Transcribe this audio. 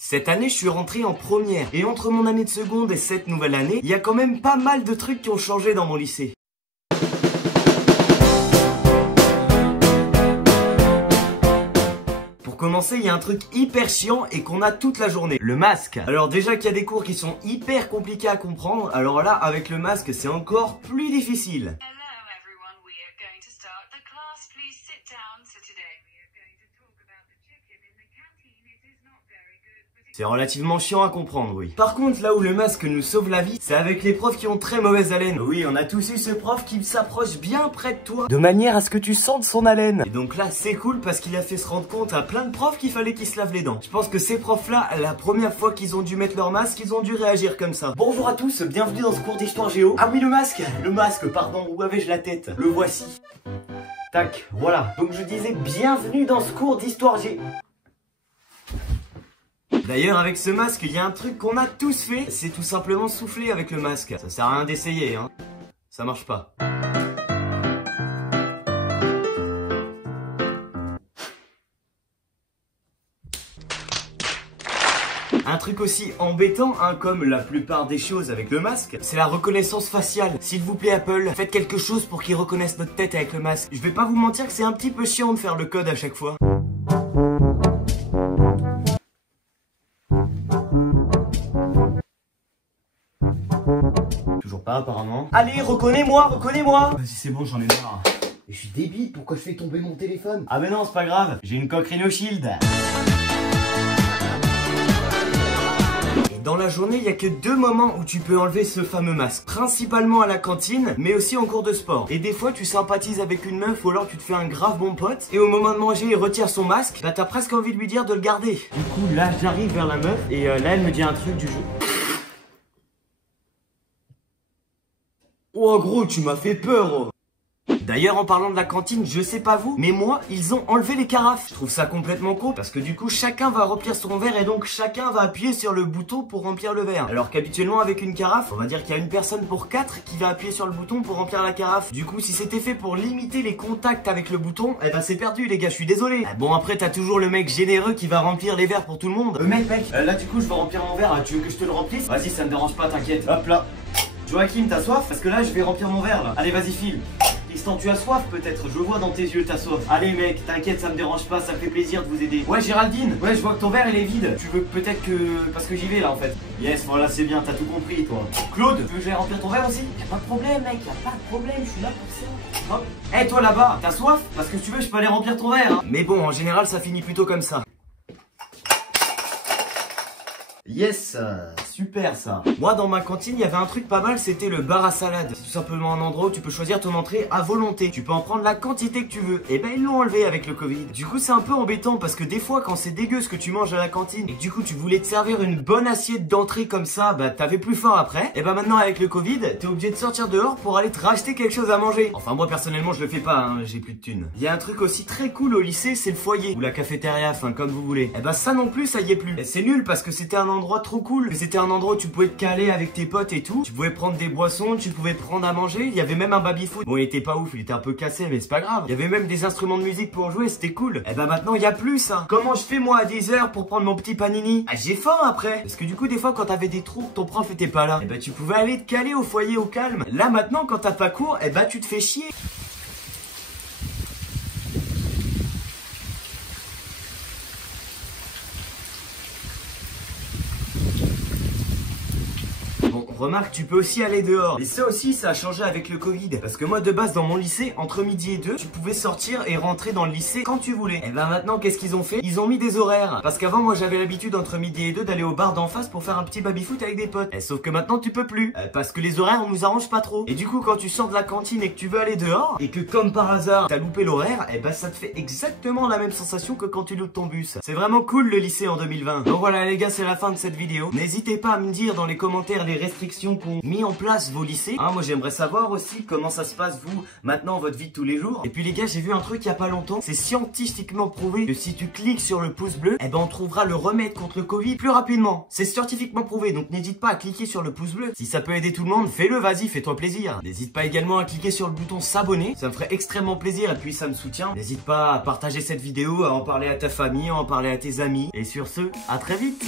Cette année, je suis rentré en première. Et entre mon année de seconde et cette nouvelle année, il y a quand même pas mal de trucs qui ont changé dans mon lycée. Pour commencer, il y a un truc hyper chiant et qu'on a toute la journée, le masque. Alors déjà qu'il y a des cours qui sont hyper compliqués à comprendre, alors là, avec le masque, c'est encore plus difficile. C'est relativement chiant à comprendre, oui. Par contre, là où le masque nous sauve la vie, c'est avec les profs qui ont très mauvaise haleine. Oui, on a tous eu ce prof qui s'approche bien près de toi, de manière à ce que tu sentes son haleine. Et donc là, c'est cool parce qu'il a fait se rendre compte à plein de profs qu'il fallait qu'ils se lavent les dents. Je pense que ces profs-là, la première fois qu'ils ont dû mettre leur masque, ils ont dû réagir comme ça. Bonjour à tous, bienvenue dans ce cours d'histoire géo. Ah oui, le masque, pardon, où avais-je la tête? Le voici. Tac, voilà. Donc je disais bienvenue dans ce cours d'histoire géo. D'ailleurs, avec ce masque, il y a un truc qu'on a tous fait, c'est tout simplement souffler avec le masque. Ça sert à rien d'essayer, hein. Ça marche pas. Un truc aussi embêtant, hein, comme la plupart des choses avec le masque, c'est la reconnaissance faciale. S'il vous plaît Apple, faites quelque chose pour qu'ils reconnaissent notre tête avec le masque. Je vais pas vous mentir que c'est un petit peu chiant de faire le code à chaque fois. Toujours pas apparemment. Allez, reconnais-moi. Vas-y, c'est bon, j'en ai marre. Et je suis débile, pourquoi je fais tomber mon téléphone? Ah mais non, c'est pas grave, j'ai une coque Rhino Shield. Et dans la journée, il y a que 2 moments où tu peux enlever ce fameux masque. Principalement à la cantine, mais aussi en cours de sport. Et des fois, tu sympathises avec une meuf ou alors tu te fais un grave bon pote. Et au moment de manger, il retire son masque. Bah t'as presque envie de lui dire de le garder. Du coup, là, j'arrive vers la meuf et là, elle me dit un truc du jeu. Oh gros, tu m'as fait peur. D'ailleurs, en parlant de la cantine, je sais pas vous, mais moi, ils ont enlevé les carafes. Je trouve ça complètement con parce que du coup, chacun va remplir son verre et donc chacun va appuyer sur le bouton pour remplir le verre. Alors qu'habituellement, avec une carafe, on va dire qu'il y a une personne pour 4 qui va appuyer sur le bouton pour remplir la carafe. Du coup, si c'était fait pour limiter les contacts avec le bouton, eh ben c'est perdu les gars, je suis désolé. Bon, après, t'as toujours le mec généreux qui va remplir les verres pour tout le monde. Mec, là du coup, je vais remplir mon verre. Tu veux que je te le remplisse? Vas-y, ça me dérange pas, t'inquiète. Hop là. Joachim, t'as soif? Parce que là, je vais remplir mon verre là. Allez, vas-y, file. Tristan, tu as soif peut-être? Je vois dans tes yeux, t'as soif. Allez mec, t'inquiète, ça me dérange pas, ça me fait plaisir de vous aider. Ouais Géraldine, ouais je vois que ton verre il est vide. Tu veux peut-être que... parce que j'y vais là en fait. Yes, voilà c'est bien, t'as tout compris toi. Claude, tu veux que j'aille remplir ton verre aussi? Y'a pas de problème mec, y'a pas de problème, je suis là pour ça. Hop. Eh toi là-bas, t'as soif? Parce que si tu veux je peux aller remplir ton verre hein. Mais bon, en général ça finit plutôt comme ça. Yes, super ça. Moi dans ma cantine il y avait un truc pas mal, c'était le bar à salade. C'est tout simplement un endroit où tu peux choisir ton entrée à volonté. Tu peux en prendre la quantité que tu veux. Et ben ils l'ont enlevé avec le Covid. Du coup c'est un peu embêtant parce que des fois quand c'est dégueu ce que tu manges à la cantine et que du coup tu voulais te servir une bonne assiette d'entrée comme ça, bah t'avais plus faim après. Et ben maintenant avec le Covid, t'es obligé de sortir dehors pour aller te racheter quelque chose à manger. Enfin moi personnellement je le fais pas, hein, j'ai plus de thunes. Il y a un truc aussi très cool au lycée, c'est le foyer ou la cafétéria, enfin comme vous voulez. Et ben ça non plus ça y est plus. Et c'est nul parce que c'était un endroit trop cool. C'était un endroit où tu pouvais te caler avec tes potes et tout. Tu pouvais prendre des boissons, tu pouvais prendre à manger. Il y avait même un baby-foot. Bon, il était pas ouf, il était un peu cassé, mais c'est pas grave. Il y avait même des instruments de musique pour jouer, c'était cool. Et ben maintenant, il y a plus ça. Comment je fais moi à 10h pour prendre mon petit panini? Ah, j'ai faim après. Parce que du coup, des fois, quand t'avais des trous, ton prof était pas là. Et ben tu pouvais aller te caler au foyer au calme. Là maintenant, quand t'as pas cours, et ben tu te fais chier. Remarque, tu peux aussi aller dehors. Et ça aussi, ça a changé avec le Covid. Parce que moi, de base, dans mon lycée, entre midi et 2, tu pouvais sortir et rentrer dans le lycée quand tu voulais. Et ben maintenant, qu'est-ce qu'ils ont fait? Ils ont mis des horaires. Parce qu'avant, moi, j'avais l'habitude entre midi et 2 d'aller au bar d'en face pour faire un petit baby-foot avec des potes. Et sauf que maintenant, tu peux plus. Parce que les horaires, on nous arrange pas trop. Et du coup, quand tu sors de la cantine et que tu veux aller dehors, et que comme par hasard, t'as loupé l'horaire, et ben ça te fait exactement la même sensation que quand tu loupes ton bus. C'est vraiment cool le lycée en 2020. Donc voilà les gars, c'est la fin de cette vidéo. N'hésitez pas à me dire dans les commentaires les restrictions restrictions qu'ont mis en place vos lycées. Hein, moi j'aimerais savoir aussi comment ça se passe vous maintenant votre vie de tous les jours. Et puis les gars, j'ai vu un truc il y a pas longtemps, c'est scientifiquement prouvé que si tu cliques sur le pouce bleu, eh ben on trouvera le remède contre le Covid plus rapidement. C'est scientifiquement prouvé, donc n'hésite pas à cliquer sur le pouce bleu. Si ça peut aider tout le monde, fais-le, vas-y, fais-toi plaisir. N'hésite pas également à cliquer sur le bouton s'abonner, ça me ferait extrêmement plaisir et puis ça me soutient. N'hésite pas à partager cette vidéo, à en parler à ta famille, à en parler à tes amis. Et sur ce, à très vite.